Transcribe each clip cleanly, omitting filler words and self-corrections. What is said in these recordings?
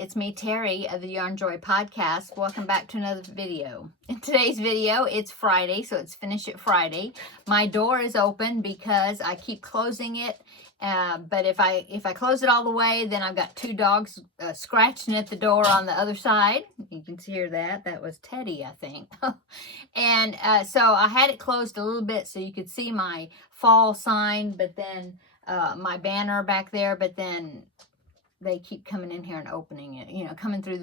It's me, Terri of the Yarnjoy podcast. Welcome back to another video. In today's video, it's Friday, so it's Finish It Friday. My door is open because I keep closing it, but if I close it all the way, then I've got two dogs scratching at the door on the other side. You can hear that. That was Teddy, I think. And so I had it closed a little bit so you could see my fall sign, but then my banner back there, but then they keep coming in here and opening it, you know,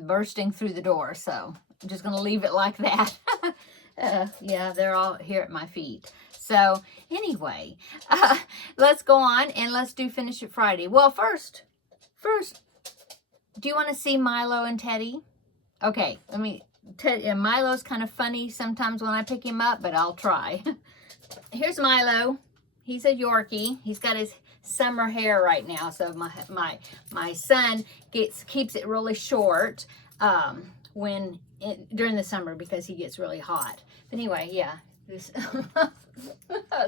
bursting through the door. So I'm just going to leave it like that. Yeah, they're all here at my feet. So anyway, let's go on and let's do Finish It Friday. Well, first, do you want to see Milo and Teddy? Okay, let me tell you, Milo's kind of funny sometimes when I pick him up, but I'll try. Here's Milo. He's a Yorkie. He's got his summer hair right now, so my son keeps it really short during the summer because he gets really hot. But anyway, yeah, this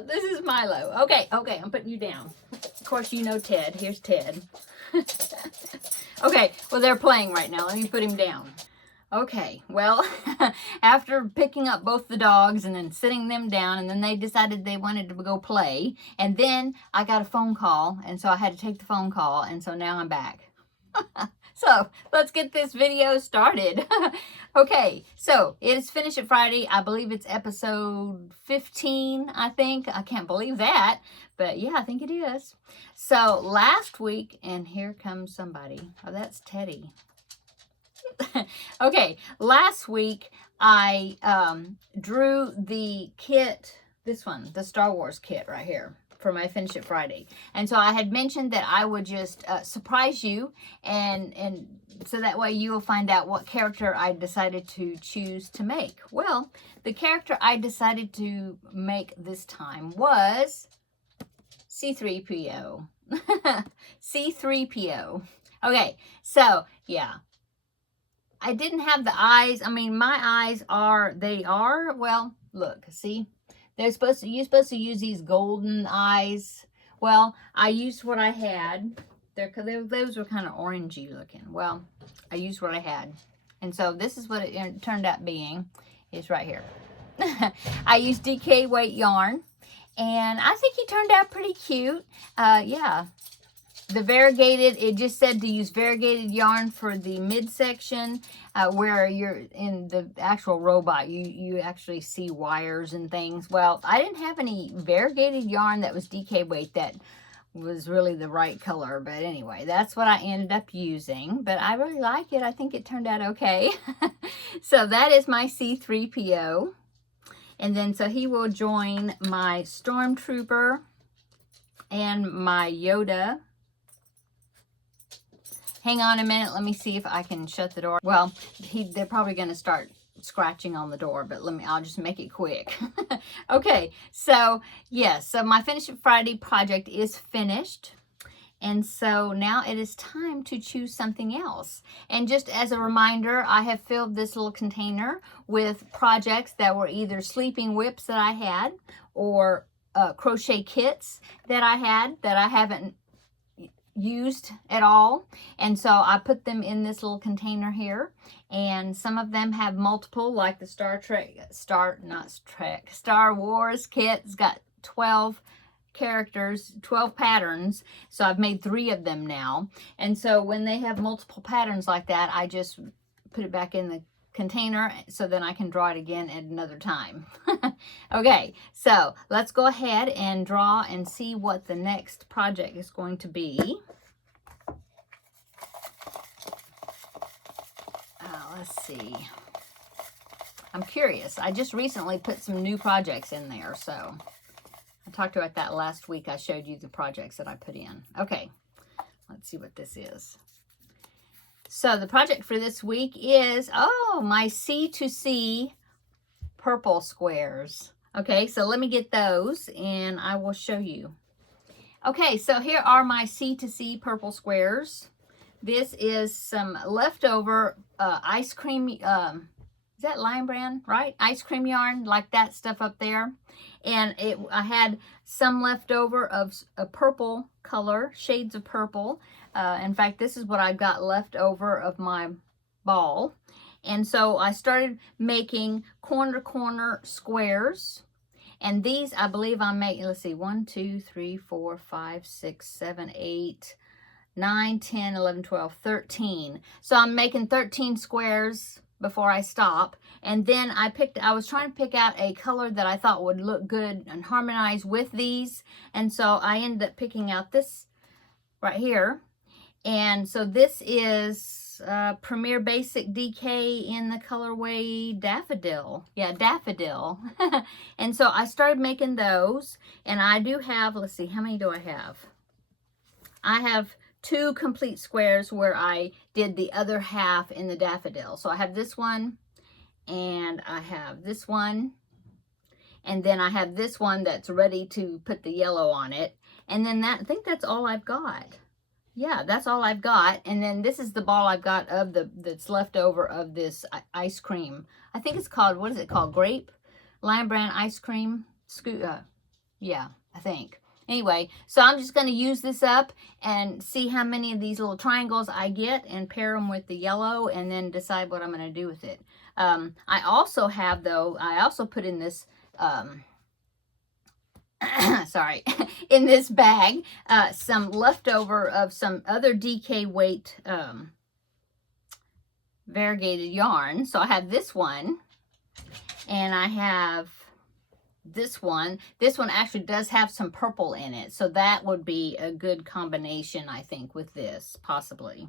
this is Milo. Okay, I'm putting you down. Of course, you know Ted. Here's Ted. Okay, well, they're playing right now. Let me put him down. Okay, well, after picking up both the dogs and then sitting them down, and then they decided they wanted to go play, and then I got a phone call, and so I had to take the phone call, and so now I'm back. So let's get this video started. Okay, so it is Finish It Friday. I believe it's episode 15, I think. I can't believe that, but yeah, I think it is. So last week, and here comes somebody. Oh, that's Teddy. Okay, last week I drew the kit, this one, the Star Wars kit right here for my Finish It Friday. And so I had mentioned that I would just surprise you and so that way you will find out what character I decided to choose to make. Well, the character I decided to make this time was C-3PO. C-3PO. Okay, so yeah. I didn't have the eyes. I mean, my eyes well, look, see? You're supposed to use these golden eyes. Well, I used what I had. Those were kind of orangey looking. Well, I used what I had. And so this is what it turned out being. It's right here. I used DK weight yarn. And I think he turned out pretty cute. Yeah. The variegated, it just said to use variegated yarn for the midsection, where you're in the actual robot, you actually see wires and things. Well, I didn't have any variegated yarn that was DK weight that was really the right color. But anyway, that's what I ended up using. But I really like it. I think it turned out okay. So that is my C-3PO. And then so he will join my Stormtrooper and my Yoda. Hang on a minute. Let me see if I can shut the door. Well, they're probably going to start scratching on the door, but I'll just make it quick. Okay, so yes, so my Finish It Friday project is finished. And so now it is time to choose something else. And just as a reminder, I have filled this little container with projects that were either sleeping whips that I had or crochet kits that I had that I haven't used at all, and so I put them in this little container here, and some of them have multiple, like the Star Wars kit. It's got 12 characters, 12 patterns, so I've made 3 of them now. And so when they have multiple patterns like that, I just put it back in the container so then I can draw it again at another time. Okay, so let's go ahead and draw and see what the next project is going to be. Let's see. I'm curious. I just recently put some new projects in there, so I talked about that last week. I showed you the projects that I put in. Okay, let's see what this is. So the project for this week is, my C2C purple squares. Okay, so let me get those and I will show you. Okay, so here are my C2C purple squares. This is some leftover ice cream, is that Lion Brand, right? Ice cream yarn, like that stuff up there. And I had some left over of a purple color, shades of purple. In fact, this is what I've got left over of my ball. And so I started making corner squares. And these, I believe I'm making, let's see, 1, 2, 3, 4, 5, 6, 7, 8, 9, 10, 11, 12, 13. So I'm making 13 squares before I stop. And then I was trying to pick out a color that I thought would look good and harmonize with these. And so I ended up picking out this right here. And so this is Premier Basic DK in the colorway Daffodil. Yeah, Daffodil. And so I started making those. And I do have, let's see, how many do I have? I have 2 complete squares where I did the other half in the daffodil. So I have this one, and I have this one, and then I have this one that's ready to put the yellow on it. And then I think that's all I've got. Yeah, that's all I've got. And then this is the ball I've got of that's left over of this ice cream. I think it's called, what is it called? Grape? Lion Brand ice cream? Yeah, I think. Anyway, so I'm just going to use this up and see how many of these little triangles I get and pair them with the yellow and then decide what I'm going to do with it. I also have, though, I also put in this, sorry, in this bag, some leftover of some other DK weight variegated yarn. So I have this one, and I have this one. This one actually does have some purple in it, so that would be a good combination, I think, with this, possibly.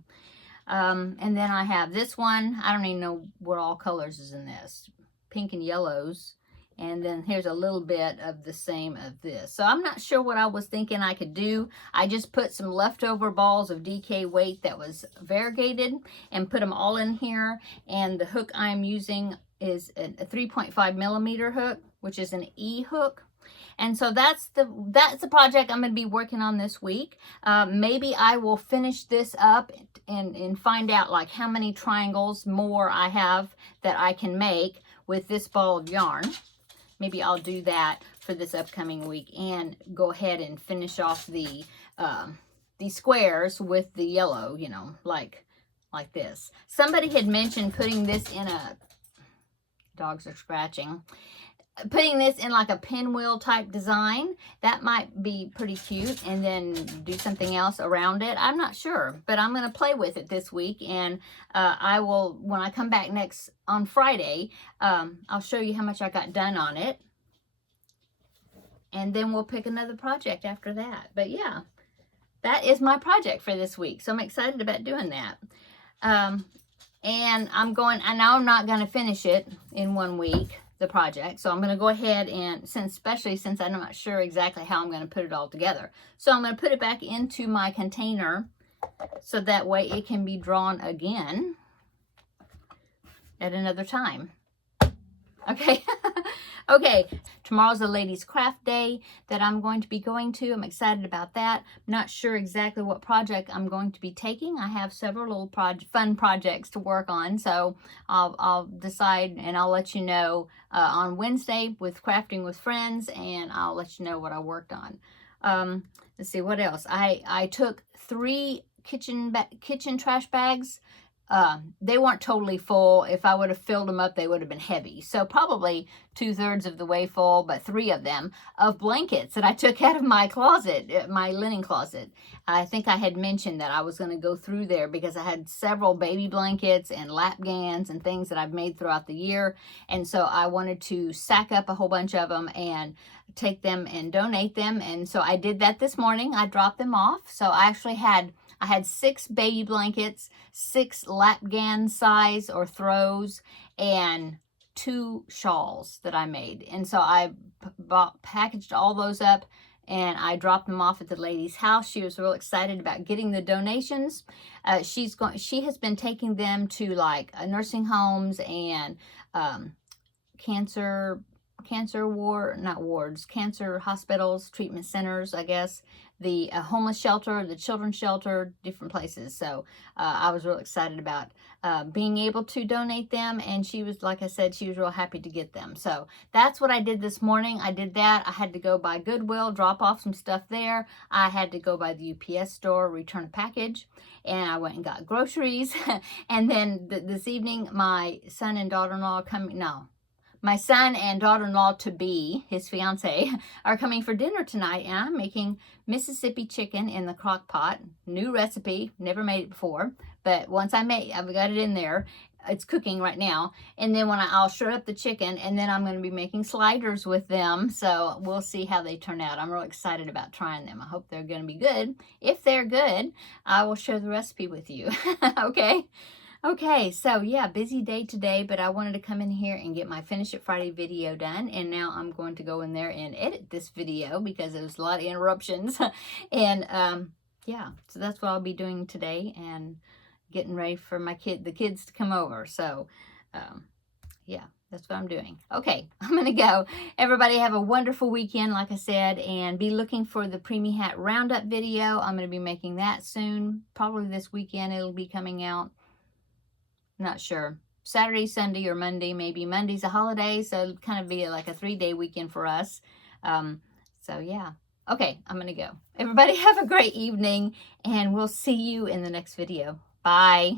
And then I have this one. I don't even know what all colors is in this. Pink and yellows. And then here's a little bit of the same of this. So I'm not sure what I was thinking I could do. I just put some leftover balls of DK weight that was variegated and put them all in here. And the hook I'm using is a 3.5 millimeter hook, which is an E hook. And so that's the project I'm going to be working on this week. Maybe I will finish this up and find out like how many triangles more I have that I can make with this ball of yarn. Maybe I'll do that for this upcoming week and go ahead and finish off the squares with the yellow, you know, like this. Somebody had mentioned putting this in a, dogs are scratching, putting this in like a pinwheel type design. That might be pretty cute, and then do something else around it. I'm not sure, but I'm going to play with it this week, and I will, when I come back next on Friday, I'll show you how much I got done on it, and then we'll pick another project after that. But yeah, that is my project for this week, so I'm excited about doing that. And I know I'm not going to finish it in 1 week, the project. So I'm going to go ahead and, especially since I'm not sure exactly how I'm going to put it all together. So I'm going to put it back into my container so that way it can be drawn again at another time. Okay. Okay. Tomorrow's the ladies' craft day that I'm going to be going to. I'm excited about that. I'm not sure exactly what project I'm going to be taking. I have several little fun projects to work on. So I'll decide, and I'll let you know on Wednesday with Crafting with Friends, and I'll let you know what I worked on. Let's see, what else? I took 3 kitchen trash bags. They weren't totally full. If I would have filled them up, they would have been heavy. So probably 2/3 of the way full, but 3 of them of blankets that I took out of my closet, my linen closet. I think I had mentioned that I was going to go through there because I had several baby blankets and lap gans and things that I've made throughout the year. And so I wanted to sack up a whole bunch of them and take them and donate them. And so I did that this morning. I dropped them off. So I actually had 6 baby blankets, 6 lap gan size or throws, and 2 shawls that I made. And so I packaged all those up, and I dropped them off at the lady's house. She was real excited about getting the donations. She has been taking them to like nursing homes and cancer cancer hospitals, treatment centers, I guess, the homeless shelter, the children's shelter, different places. So I was real excited about being able to donate them, and she was, like I said, she was real happy to get them. So that's what I did this morning. I did that. I had to go by Goodwill, drop off some stuff there. I had to go by the UPS store, return a package, and I went and got groceries. And then this evening, my son and daughter-in-law are coming. No, my son and daughter-in-law to be, his fiance, are coming for dinner tonight, and I'm making Mississippi chicken in the crock pot. New recipe, never made it before, but once I've got it in there. It's cooking right now, and then I'll shred up the chicken, and then I'm going to be making sliders with them. So we'll see how they turn out. I'm real excited about trying them. I hope they're going to be good. If they're good, I will share the recipe with you. Okay, so yeah, busy day today, but I wanted to come in here and get my Finish It Friday video done, and now I'm going to go in there and edit this video because there's a lot of interruptions. And yeah, so that's what I'll be doing today, and getting ready for the kids to come over. So yeah, that's what I'm doing. Okay, I'm gonna go. Everybody have a wonderful weekend, like I said, and be looking for the Preemie Hat Roundup video. I'm gonna be making that soon, probably this weekend it'll be coming out. Not sure. Saturday, Sunday, or Monday. Maybe Monday's a holiday, so it'll kind of be like a 3-day weekend for us. So yeah. Okay, I'm going to go. Everybody have a great evening, and we'll see you in the next video. Bye.